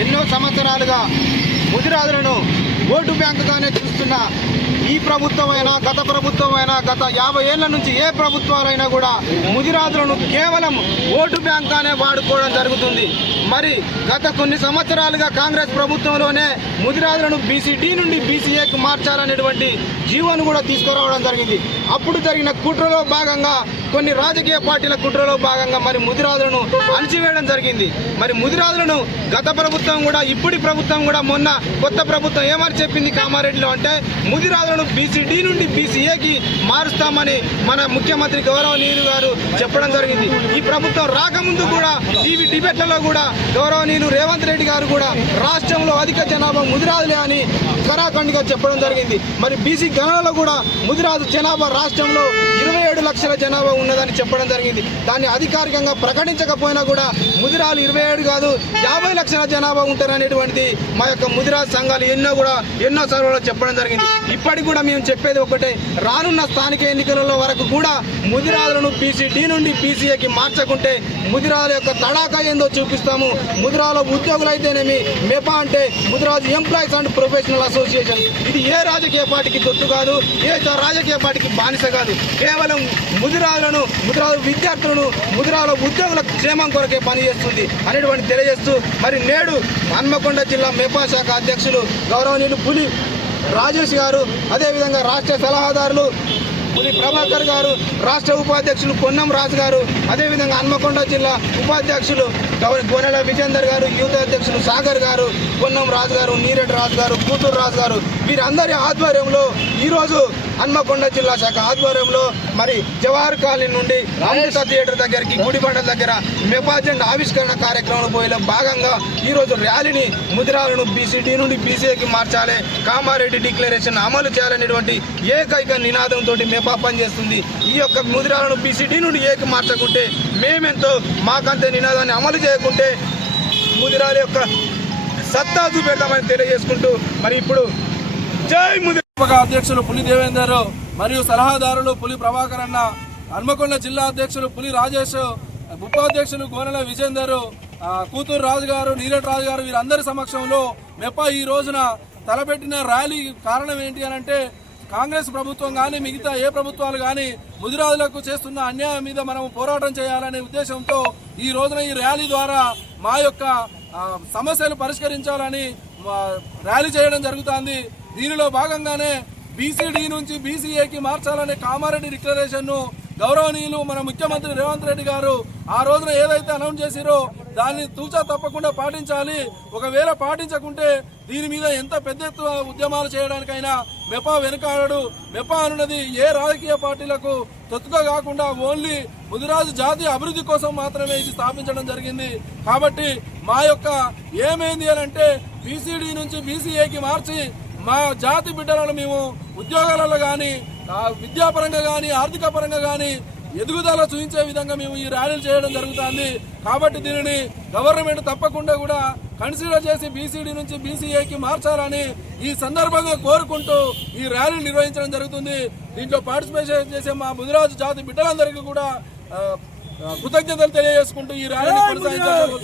ఎన్నో సంవత్సరాలుగా ముదిరాజులను ఓటు బ్యాంకుగానే చూస్తున్న ఈ ప్రభుత్వమైనా గత ప్రభుత్వమైనా గత 50 ఏళ్ల నుంచి ఏ ప్రభుత్వాలైనా కూడా ముదిరాజులను కేవలం ఓటు బ్యాంకుగానే వాడుకోవడం జరుగుతుంది. మరి గత కొన్ని సంవత్సరాలుగా కాంగ్రెస్ ప్రభుత్వంలోనే ముదిరాజులను బీసీడీ నుండి బీసీఏకి మార్చాలనేటువంటి జీవోను కూడా తీసుకురావడం జరిగింది. అప్పుడు జరిగిన కుట్రలో భాగంగా కొన్ని రాజకీయ పార్టీల కుట్రలో భాగంగా మరి ముదిరాజులను అణచివేయడం జరిగింది. మరి ముదిరాజులను గత ప్రభుత్వం కూడా ఇప్పటి ప్రభుత్వం కూడా మొన్న కొత్త ప్రభుత్వం ఏమని చెప్పింది కామారెడ్డిలో అంటే ముదిరాజులను బీసీడీ నుండి బీసీఏకి మారుస్తామని మన ముఖ్యమంత్రి గౌరవనీయులు గారు చెప్పడం జరిగింది. ఈ ప్రభుత్వం రాకముందు కూడా టీవీ డిబేట్లలో కూడా గౌరవనీయులు రేవంత్ రెడ్డి గారు కూడా రాష్ట్రంలో అధిక జనాభా ముదిరాజులే అని ఖరాఖండిగా చెప్పడం జరిగింది. మరి బీసీ గణనలో కూడా ముదిరాజు జనాభా రాష్ట్రంలో 27 లక్షల జనాభా ఉన్నదని చెప్పడం జరిగింది. దాన్ని అధికారికంగా ప్రకటించకపోయినా కూడా ముదిరాలు 27 కాదు 50 లక్షల జనాభా ఉంటారనేటువంటిది మా యొక్క ముదిరాజు సంఘాలు ఎన్నో సర్వలో చెప్పడం జరిగింది. ఇప్పటికి కూడా మేము చెప్పేది ఒకటే, రానున్న స్థానిక ఎన్నికలలో వరకు కూడా ముదిరాజులను బీసీడీ నుండి బీసీఏకి మార్చకుంటే ముదిరాజుల యొక్క తడాకా ఏందో చూపిస్తాము. ముదిరాజుల ఉద్యోగులు అయితేనేమి మెపా అంటే Mudiraj employees and professional association, ఇది ఏ రాజకీయ పార్టీకి దొత్తు కాదు, ఏ రాజకీయ పార్టీకి బానిస కాదు. కేవలం ముదిరాజు విద్యార్థులను ముదిరాజుల ఉద్యోగుల క్షేమం కొరకే పనిచేస్తుంది అనేటువంటి తెలియజేస్తూ మరి నేడు హన్మకొండ జిల్లా మెపా శాఖ అధ్యక్షులు గౌరవనీయులు పులి రాజేష్ గారు, అదేవిధంగా రాష్ట్ర సలహాదారులు పులి ప్రభాకర్ గారు, రాష్ట్ర ఉపాధ్యక్షులు పొన్నం రాజు గారు, అదేవిధంగా హన్మకొండ జిల్లా ఉపాధ్యక్షులు గోనెల విజేందర్ గారు, యూత్ అధ్యక్షులు సాగర్ గారు, పొన్నం రాజు గారు, నీరెడ్డి రాజు గారు, కూతురు రాజు గారు, వీరందరి ఆధ్వర్యంలో ఈరోజు హన్మకొండ జిల్లా శాఖ ఆధ్వర్యంలో మరి జవహర్ కాలనీ నుండి అమృత థియేటర్ దగ్గరికి గుడిబండ దగ్గర మెపా జెండా ఆవిష్కరణ కార్యక్రమంలో పోయేలో భాగంగా ఈరోజు ర్యాలీని ముదిరాలను బీసీడీ నుండి బీసీఏకి మార్చాలి, కామారెడ్డి డిక్లరేషన్ అమలు చేయాలనేటువంటి ఏకైక నినాదంతో మెపా పనిచేస్తుంది. ఈ యొక్క ముదిరాలను బీసీడీ నుండి ఏకి మార్చకుంటే మేమెంతో మాకంతే నినాదాన్ని అమలు చేయకుంటే ముదిరాల యొక్క సత్తా చూపెడతామని తెలియజేసుకుంటూ మరి ఇప్పుడు జై ముదిరా అధ్యక్షులు పులి దేవేందర్ మరియు సలహాదారులు పులి ప్రభాకర్ అన్న, హన్మకొండ జిల్లా అధ్యక్షులు పులి రాజేష్, ఉపాధ్యక్షులు గోనెల విజేందర్, కూతురు రాజు గారు, నీరెడ్డి రాజు గారు, వీరందరి సమక్షంలో మెపా ఈ రోజున తలపెట్టిన ర్యాలీ కారణం ఏంటి అని అంటే కాంగ్రెస్ ప్రభుత్వం కానీ మిగతా ఏ ప్రభుత్వాలు కానీ ముదిరాజులకు చేస్తున్న అన్యాయం మీద మనం పోరాటం చేయాలనే ఉద్దేశంతో ఈ రోజున ఈ ర్యాలీ ద్వారా మా యొక్క సమస్యలు పరిష్కరించాలని ర్యాలీ చేయడం జరుగుతుంది. దీనిలో భాగంగానే బీసీడీ నుంచి బీసీఏకి మార్చాలనే కామారెడ్డి డిక్లరేషన్ ను గౌరవనీయులు మన ముఖ్యమంత్రి రేవంత్ రెడ్డి గారు ఆ రోజున ఏదైతే అనౌన్స్ చేసిరో దాన్ని తూచా తప్పకుండా పాటించాలి. ఒకవేళ పాటించకుంటే దీని మీద ఎంత పెద్ద ఎత్తున ఉద్యమాలు చేయడానికైనా మెపా వెనుకాడడు. మెపా అన్నది ఏ రాజకీయ పార్టీలకు తొత్తుగా కాకుండా ఓన్లీ ముదిరాజు జాతి అభివృద్ధి కోసం మాత్రమే ఇది స్థాపించడం జరిగింది. కాబట్టి మా యొక్క ఏమైంది అని అంటే బీసీడీ నుంచి బీసీఏకి మార్చి మా జాతి బిడ్డలను మేము ఉద్యోగాలలో కానీ విద్యాపరంగా కానీ ఆర్థిక పరంగా కానీ ఎదుగుదల చూపించే విధంగా మేము ఈ ర్యాలీలు చేయడం జరుగుతుంది. కాబట్టి దీనిని గవర్నమెంట్ తప్పకుండా కూడా కన్సిడర్ చేసి బీసీడీ నుంచి బీసీఏకి మార్చాలని ఈ సందర్భంగా కోరుకుంటూ ఈ ర్యాలీ నిర్వహించడం జరుగుతుంది. దీంట్లో పార్టిసిపేషన్ చేసే మా ముదిరాజు జాతి బిడ్డలందరికీ కూడా కృతజ్ఞతలు తెలియజేసుకుంటూ ఈ ర్యాలీని కొనసాగించారు.